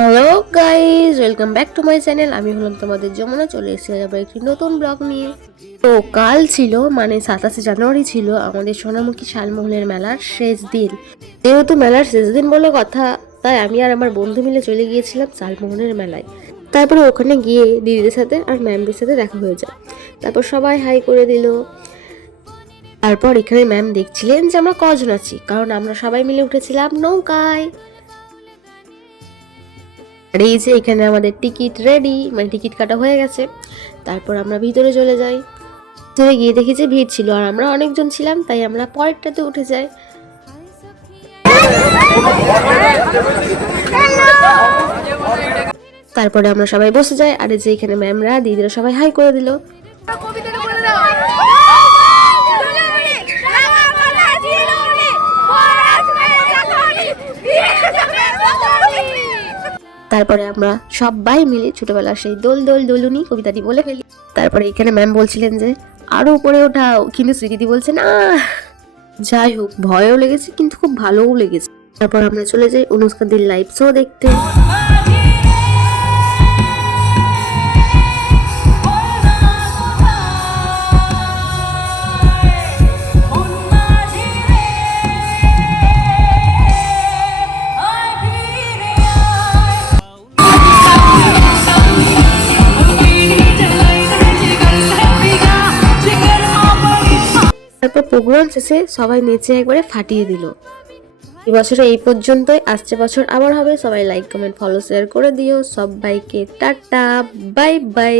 Hello guys, welcome back to my channel. আমি হলাম তোমাদের যমুনা, চলে এসেছি আবার একটি নতুন ব্লগ নিয়ে। তো কাল ছিল, মানে 27শে জানুয়ারি ছিল আমাদের সোনামুখী শালমহলের মেলার শেষ দিন। যেহেতু মেলার শেষ দিন বলে কথা, তাই আমি আর আমার বন্ধু মিলে চলে গিয়েছিলাম শালমোহনের মেলায়। তারপরে ওখানে গিয়ে দিদিদের সাথে আর ম্যামদের সাথে দেখা হয়ে যায়। তারপর সবাই হাই করে দিল। তারপর এখানে ম্যাম দেখছিলেন যে আমরা কজন আছি, কারণ আমরা সবাই মিলে উঠেছিলাম নৌকায়। আর এই যে এখানে আমাদের টিকিট রেডি, মানে টিকিট কাটা হয়ে গেছে। তারপর আমরা ভিতরে চলে যাই। ভিতরে গিয়ে দেখি যে ভিড় ছিল, আর আমরা অনেকজন ছিলাম, তাই আমরা পরেরটাতে উঠে যাই। তারপরে আমরা সবাই বসে যাই, আর এই যে এখানে ম্যামরা দিদিরা সবাই হাই করে দিল। তারপরে আমরা সবাই মিলে ছোটবেলার সেই দোল দোল দোলুনি কবিতাটি বলে ফেলি। তারপরে এখানে ম্যাম বলছিলেন যে আরো উপরে ওঠাও, কিন্তু স্মৃতি বলছে না। যাই হোক, ভয়ও লেগেছে কিন্তু খুব ভালোও লেগেছে। তারপর আমরা চলে যাই অনুষ্কাদের লাইভ শো দেখতে। তারপর প্রোগ্রাম শেষে সবাই নেচে একবারে ফাটিয়ে দিল। এবছরে এই পর্যন্তই, আসছে বছর আবার হবে। সবাই লাইক কমেন্ট ফলো শেয়ার করে দিও। সবাইকে টাটা, বাই বাই।